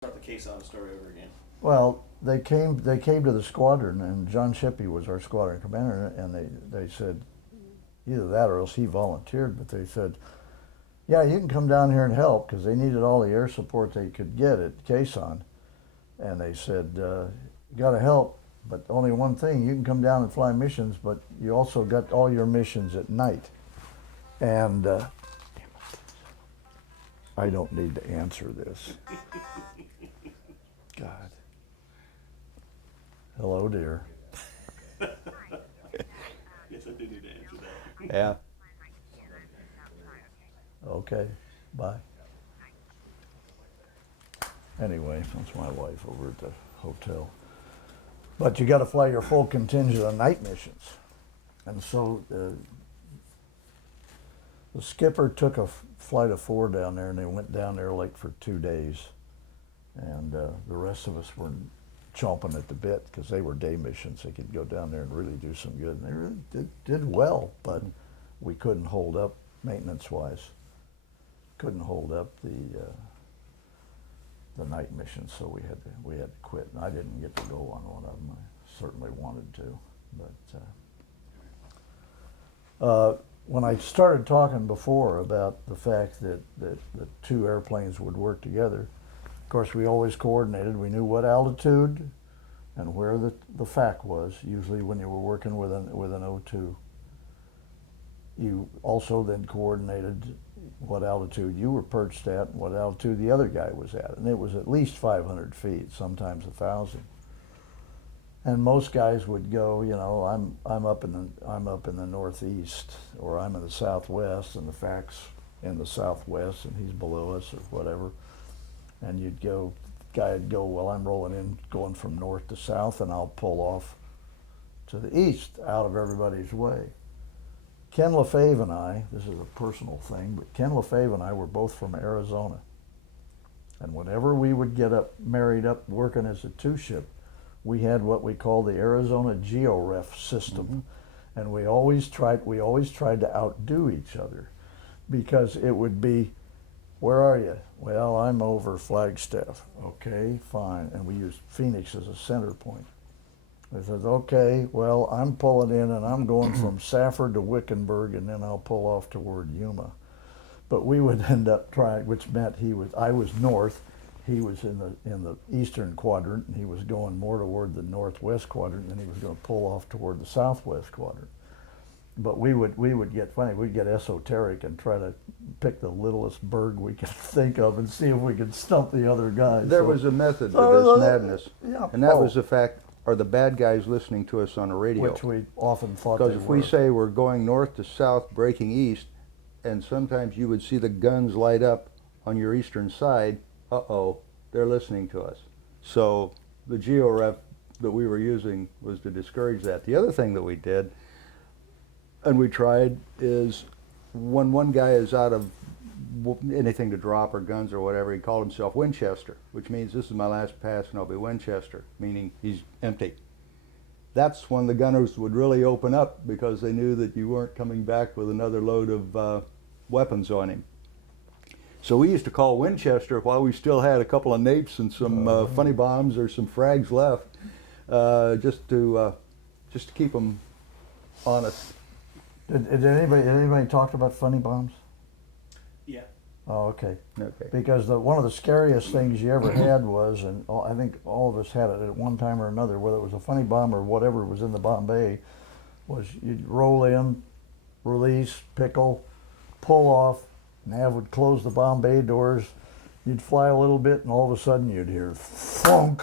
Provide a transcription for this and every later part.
Start the case on story over again. Well, they came to the squadron, and John Shippey was our squadron commander, and they said either that or else he volunteered, but they said, yeah, you can come down here and help, because they needed all the air support they could get at Quezon. And they said, you got to help, but only one thing, you can come down and fly missions, but you also got all your missions at night. And I don't need to answer this. God. Hello, dear. Yes, I do need to answer that. Yeah. Okay, bye. Anyway, that's my wife over at the hotel. But you got to fly your full contingent of night missions. And so the skipper took a flight of 4 down there, and they went down there like for 2 days. And the rest of us were chomping at the bit because they were day missions. They could go down there and really do some good. And they really did well, but we couldn't hold up maintenance-wise. Couldn't hold up the night missions, so we had to quit. And I didn't get to go on one of them. I certainly wanted to, but when I started talking before about the fact that the 2 airplanes would work together, of course we always coordinated. We knew what altitude and where the FAC was. Usually when you were working with an O2, you also then coordinated what altitude you were perched at and what altitude the other guy was at. And it was at least 500 feet, sometimes 1,000. And most guys would go, you know, I'm up in the northeast, or I'm in the southwest, and the FAC's in the southwest, and he's below us or whatever. And you'd go, guy'd go, well, I'm rolling in, going from north to south, and I'll pull off to the east out of everybody's way. Ken LaFave and I, this is a personal thing, but Ken LaFave and I were both from Arizona. And whenever we would get married up working as a 2-ship, we had what we call the Arizona GeoRef system. Mm-hmm. And we always tried to outdo each other, because it would be, where are you? Well, I'm over Flagstaff. Okay, fine. And we used Phoenix as a center point. They said, okay, well, I'm pulling in and I'm going from Safford to Wickenburg, and then I'll pull off toward Yuma. But we would end up trying, which meant I was north, he was in the eastern quadrant, and he was going more toward the northwest quadrant, and he was going to pull off toward the southwest quadrant. But we would get funny, we'd get esoteric and try to pick the littlest berg we could think of and see if we could stump the other guys. There was a method to this madness, yeah. And that was the fact, are the bad guys listening to us on the radio? Which we often thought they were. Because if we say we're going north to south, breaking east, and sometimes you would see the guns light up on your eastern side, uh-oh, they're listening to us. So the GeoRef that we were using was to discourage that. The other thing that we did, and we tried, is when one guy is out of anything to drop or guns or whatever, he called himself Winchester, which means this is my last pass and I'll be Winchester, meaning he's empty. That's when the gunners would really open up, because they knew that you weren't coming back with another load of weapons on him. So we used to call Winchester while we still had a couple of napes and some funny bombs or some frags left, just to keep them honest. Did anybody talk about funny bombs? Yeah. Oh, okay. Okay. Because one of the scariest things you ever had was, and I think all of us had it at one time or another, whether it was a funny bomb or whatever was in the bomb bay, was you'd roll in, release, pickle, pull off, Nav would close the bomb bay doors, you'd fly a little bit, and all of a sudden you'd hear thunk,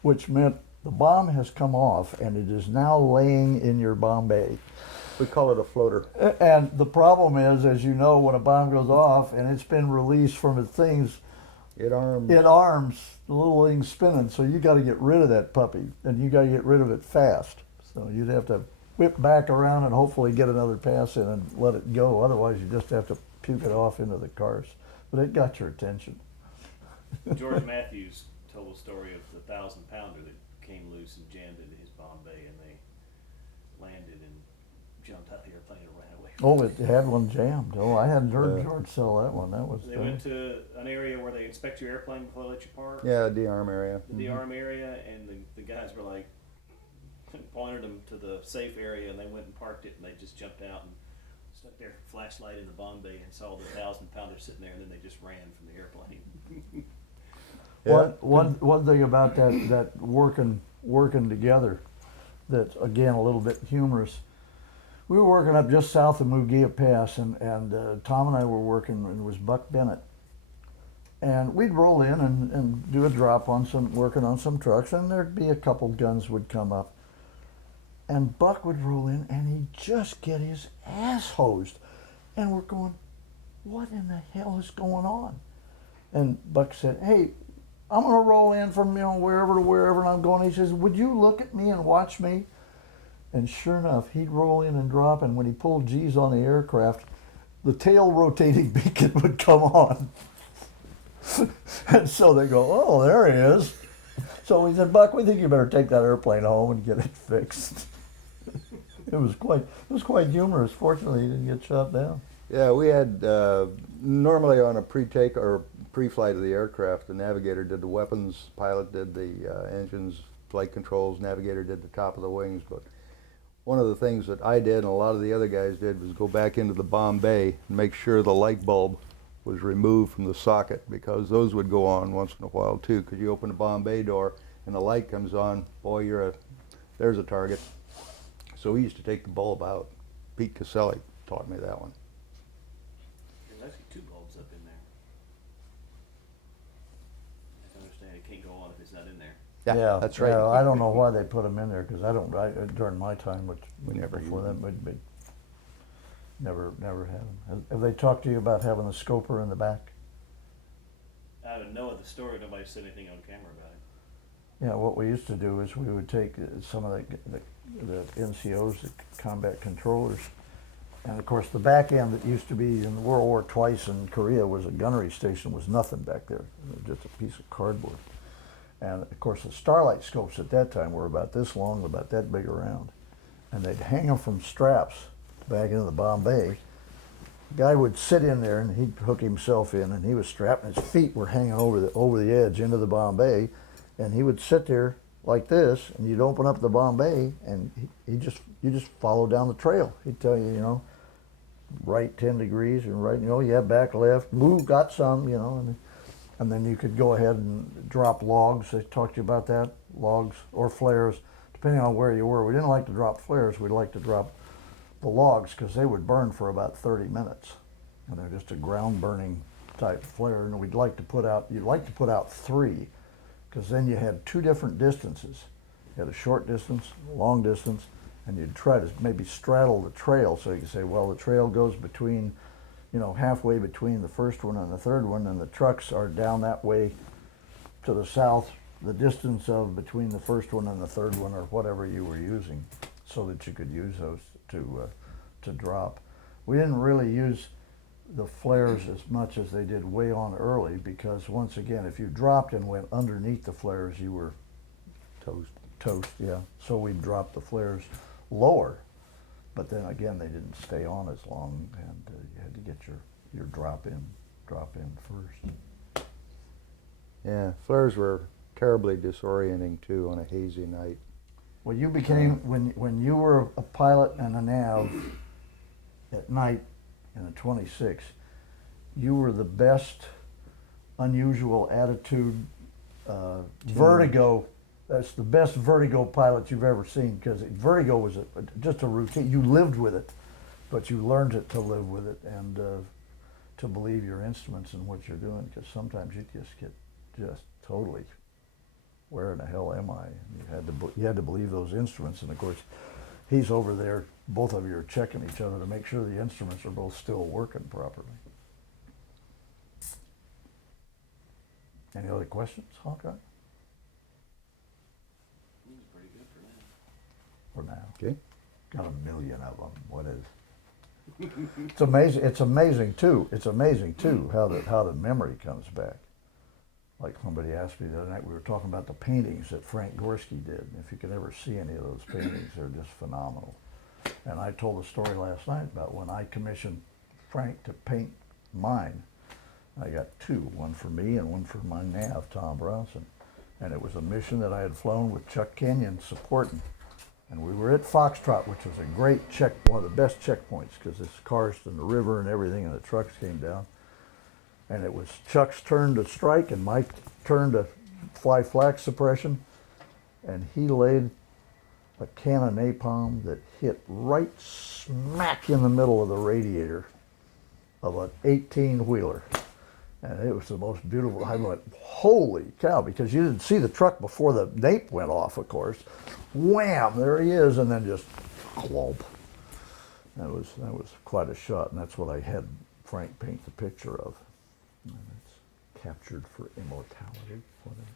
which meant the bomb has come off and it is now laying in your bomb bay. We call it a floater. And the problem is, as you know, when a bomb goes off and it's been released from its things, It arms. the little thing's spinning, so you got to get rid of that puppy, and you got to get rid of it fast. So you'd have to whip back around and hopefully get another pass in and let it go. Otherwise, you just have to puke it off into the cars. But it got your attention. George Matthews told a story of the 1,000-pounder that came loose and jammed into his bomb bay, and they landed and jumped out of the airplane and ran away. Oh, it had one jammed. Oh, I hadn't heard Yeah. George sell that one. That was They went to an area where they inspect your airplane before they let you park. Yeah, D-arm area. The D-arm area, and the guys were like, pointed them to the safe area, and they went and parked it, and they just jumped out and stuck their flashlight in the bomb bay and saw the 1,000-pounder sitting there, and then they just ran from the airplane. Yeah. One thing about that working together, that's again a little bit humorous. We were working up just south of Mugia Pass, and Tom and I were working, and it was Buck Bennett. And we'd roll in and do a drop on working on some trucks, and there'd be a couple guns would come up. And Buck would roll in, and he'd just get his ass hosed. And we're going, what in the hell is going on? And Buck said, hey, I'm going to roll in from, wherever to wherever, and I'm going. He says, would you look at me and watch me? And sure enough, he'd roll in and drop, and when he pulled G's on the aircraft, the tail rotating beacon would come on. And so they go, oh, there he is. So we said, Buck, we think you better take that airplane home and get it fixed. It was quite humorous. Fortunately, he didn't get shot down. Yeah, we had normally on a pre-take or pre-flight of the aircraft, the navigator did the weapons, pilot did the engines, flight controls, navigator did the top of the wings. But one of the things that I did and a lot of the other guys did was go back into the bomb bay and make sure the light bulb was removed from the socket, because those would go on once in a while too. Because you open the bomb bay door and the light comes on, boy, there's a target. So we used to take the bulb out. Pete Caselli taught me that one. There's actually 2 bulbs up in there. I understand it can't go on if it's not in there. Yeah, that's right. Yeah, I don't know why they put them in there, because during my time, which We never before used that, we never had them. Have they talked to you about having a scoper in the back? I don't know the story. Nobody said anything on camera about it. Yeah, what we used to do is we would take some of the NCOs, the combat controllers, and of course the back end that used to be in World War twice in Korea was a gunnery station, was nothing back there, just a piece of cardboard. And of course the starlight scopes at that time were about this long, about that big around, and they'd hang them from straps back into the bomb bay. The guy would sit in there and he'd hook himself in, and he was strapped, and his feet were hanging over the edge into the bomb bay. And he would sit there like this, and you'd open up the bomb bay, and you just follow down the trail. He'd tell you, right 10 degrees, and right, yeah, back left, move, got some, and then you could go ahead and drop logs. They talked to you about that, logs or flares, depending on where you were. We didn't like to drop flares. We'd like to drop the logs, because they would burn for about 30 minutes, and they're just a ground burning type flare. And you'd like to put out 3. Because then you had 2 different distances. You had a short distance, a long distance, and you'd try to maybe straddle the trail. So you could say, well, the trail goes between, halfway between the first one and the third one, and the trucks are down that way to the south, the distance of between the first one and the third one, or whatever you were using, so that you could use those to drop. We didn't really use the flares as much as they did way on early, because once again, if you dropped and went underneath the flares, you were toast, yeah. So we dropped the flares lower, but then again, they didn't stay on as long, and you had to get your drop in first. Yeah, flares were terribly disorienting too on a hazy night. Well, you became, when you were a pilot and a nav at night in a 26, you were the best unusual attitude vertigo. That's the best vertigo pilot you've ever seen, because vertigo was just a routine. You lived with it, but you learned it to live with it, and to believe your instruments and what you're doing, because sometimes you just get totally, where in the hell am I? You had to believe those instruments, and of course, he's over there, both of you are checking each other to make sure the instruments are both still working properly. Any other questions, Hawkeye? It was pretty good for now. For now. Okay. Got a million of them. What is? It's amazing. It's amazing too. It's amazing too how the memory comes back. Like somebody asked me the other night, we were talking about the paintings that Frank Gorski did. If you could ever see any of those paintings, they're just phenomenal. And I told a story last night about when I commissioned Frank to paint mine. I got two, one for me and one for my nav, Tom Bronson. And it was a mission that I had flown with Chuck Kenyon supporting. And we were at Foxtrot, which was a great one of the best checkpoints, because it's karst and the river and everything, and the trucks came down. And it was Chuck's turn to strike and my turn to fly flak suppression. And he laid a can of napalm that hit right smack in the middle of the radiator of an 18-wheeler. And it was the most beautiful. I went, holy cow, because you didn't see the truck before the nape went off, of course. Wham, there he is, and then just clomp. That was quite a shot, and that's what I had Frank paint the picture of. And it's captured for immortality, whatever.